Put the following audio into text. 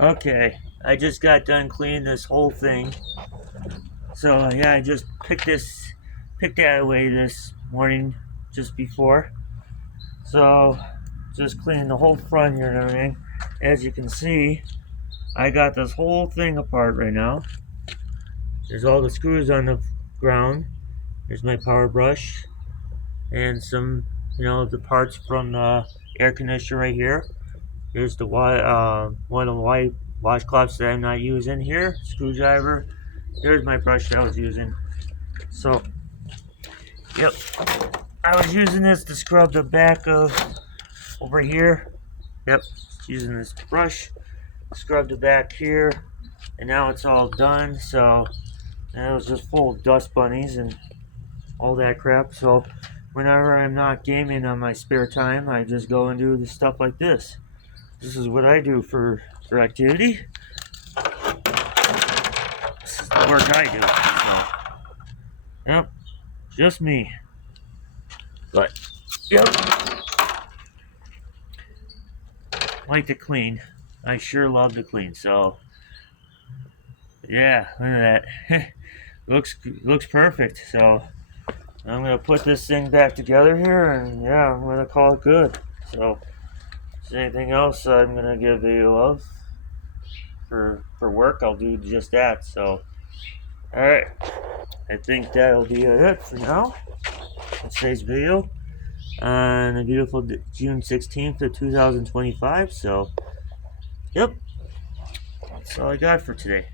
Okay, I just got done cleaning this whole thing. So yeah, I just picked that away this morning just before. So just cleaning the whole front here and everything. As you can see, I got this whole thing apart right now. There's all the screws on the ground. There's my power brush and some, the parts from the air conditioner right here. Here's the one of the white washcloths that I'm not using here. Screwdriver. Here's my brush that I was using. So, yep, I was using this to scrub the back of over here. Yep, using this brush, scrub the back here, and now it's all done. So, and it was just full of dust bunnies and all that crap. So, whenever I'm not gaming on my spare time, I just go and do the stuff like this. This is what I do for activity. This is the work I do. So, yep, just me. But, yep, like to clean. I sure love to clean. So, yeah, look at that. looks perfect. So, I'm gonna put this thing back together here, and yeah, I'm gonna call it good. So, if there's anything else I'm gonna give you love for work, I'll do just that. So, all right, I think that'll be it for now. Today's video on a beautiful June 16th of 2025. So, yep, that's all I got for today.